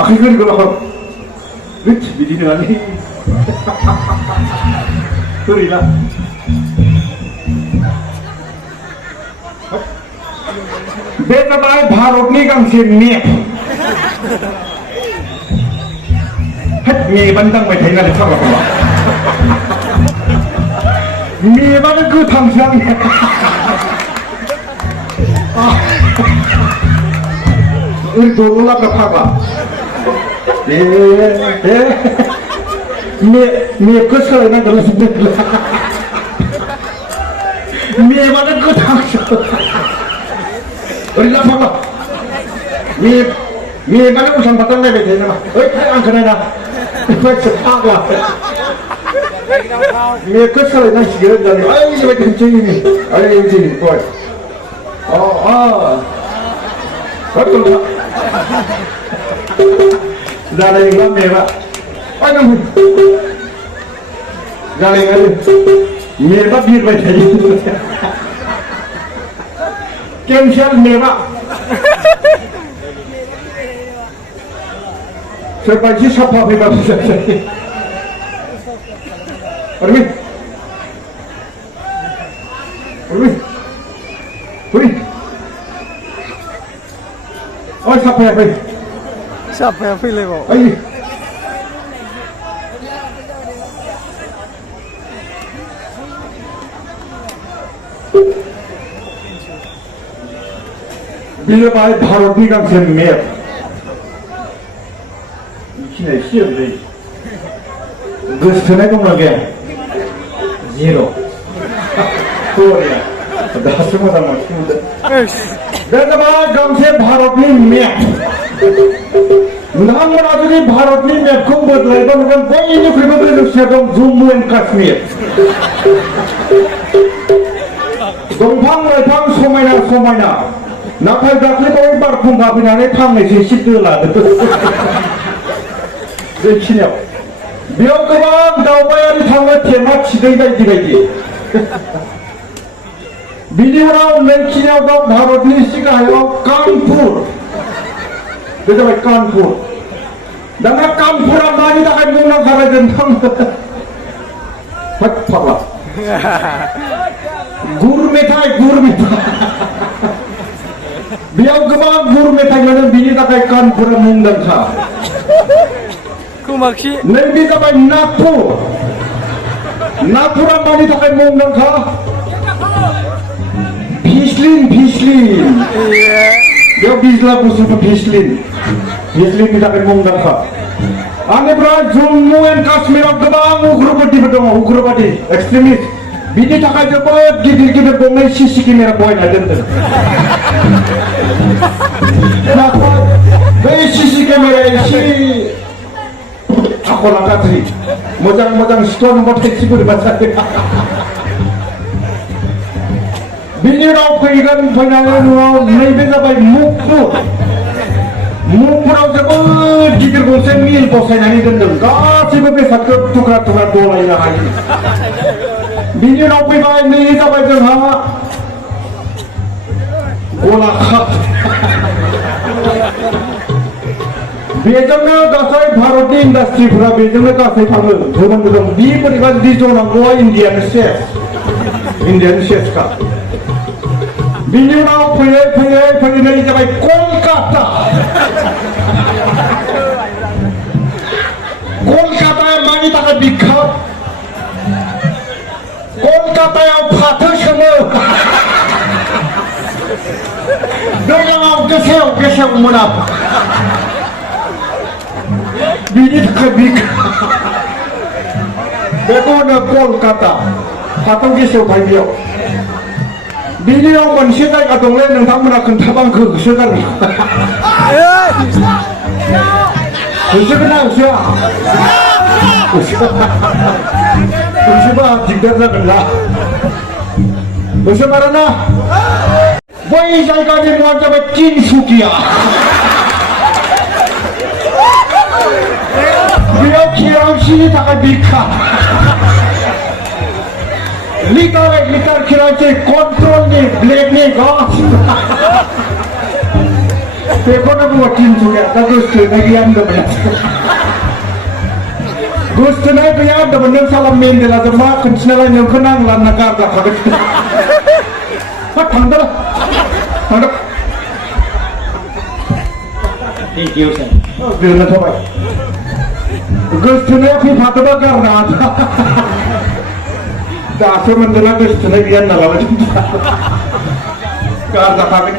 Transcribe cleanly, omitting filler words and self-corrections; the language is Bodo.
आखिर kalau बिदि नङालै ओरैना बे जाबाय भारतनि गांसे मेप मेपानो दांबाय थायो नालाय फाग्लाफोरा मेपानो गोथांसो आंनिया ओरै दल' लाब्रा फाग्ला मेपखौ सोलायनांगोन मेपानो गोथांसो ओरै लाफाग्ला मेपानो उसान फाथां नायबाय थायो नामा ओइ आंखौ नायना एसे फाग्ला मेपखौ सोलायनांसिगोन होननानै ओइ बायदि होनसै ओइ दिनै गय जानाय नंला मेपआ ओइ नों जानाय नङा मेपआ बिरबाय थायो केन्सेल मेपआ सोरबा एसे साफा फैबाबो जायो Pergi, pergi, pergi. Oh, siapa yang pergi? Siapa yang pilih kok? Pergi. Bila baik Bharat ni kan semir. Ini siapa ni? गोसोनाय दं ना गैया जिर' दासो मोजां मोनसिगोन बे जाबाय गांसे भारतनि मेप नोंथांमोना जुदि भारतनि मेपखौ बदलायबा नुगोन बयनिख्रुइबो गोजौसिनाव दं जम्मु एन्ड काश्मीर दंफां लाइफां समायना समायना नाथाय दाख्लैबावै बारहुंखा फैनानै फांनैसो एसे दोलादो बेखिनियाव बेयाव गोबां दावबायारि थाङो थेमा थिदै बायदि बायदि बिनि उनाव नैथियाव दं भारतनि एसे गाहायाव कानपुर बे जाबाय कानपुर दाना कानपुरा मानि थाखाय मुंदांखा रायजो नोंथां फाग्ला गुर मेथाइ बेयाव गोबां गुर मेथाइ मोनो बिनि थाखाय कानपुरा मुंदांखा Kumaksi. नैबे जाबाय नागपुर नागपुरा मानि थाखाय मुंदांखा भिस्लिन बेयाव बिज्ला बुस्थुफोर भिस्लिननि थाखाय मुंदांखा आनिफ्राय जम्मु एन्ड काश्मीराव गोबां उग्रपन्थिफोर दङ उग्रपन्थि एक्सट्रिमिस्ट बिनि थाखाय जोबोद गिदिर गिदिर गंनै सिसि केमेरा बहायना दोनदों बै सिसि केमेराया एसे आखला गाज्रि मोजां मोजां सिख्ला नुबाथाय एसे बोरैबा जायो बिनि उनाव फैनानै न'आव नैबे जाबाय मुगपुराव जोबोद गिदिर गंसे मिल बसायनानै दोनदों गासैबो बेसादखौ थुख्रा थुख्रा दलायनो हायो बिनि उनाव फैबाय नै जाबाय जोंहा गलाघाट बेजोंनो गासै भारतनि इन्डास्ट्रिफोरा बेजोंनो गासै थाङो गोबां बि बोरैबा जुदि जनांगौआ इन्डियानो सेसखा बिनि उनाव फैयै नै जाबाय कलकाताया मानि थाखाय बिख्यात कलकातायाव फाथो सोमो दैज्लाङाव गेसेव मोनाम बिनि थाखाय बेखौ होनो कलकाता फाथो गेसेव थायो बेयाव बिनि उनाव मोनसे जायगा दंलै नोंथांमोना खोन्थाबा आं होसोगारो होसोगोन ना होसोबा दिगदार जागोन ना होसोगारो ना बै जायगानि मुङानो जाबाय तिनसुकिया बेयाव केरासिननि थाखाय बिख्यात लिटार केरासिन कन्ट्रलनि ब्लेकनि गासिबो बेखौनो बुङो तिनसुकिया दा गोसथोनाय गैया होनदोंमोन गोसथोनाय गैया होनदोंमोन नों साला मेन्देलाजों मा खोन्थिनालाय नोंखौ नांला होनना गारजाखागोन थांदो थांदो थेंक इउ सार गोजोननाय थाबाय गोसथोनाया फैफादोबा गारनाङा दासो मोनदोंना गोसथोनाय गैया होनना लाबाय गारजाखागोन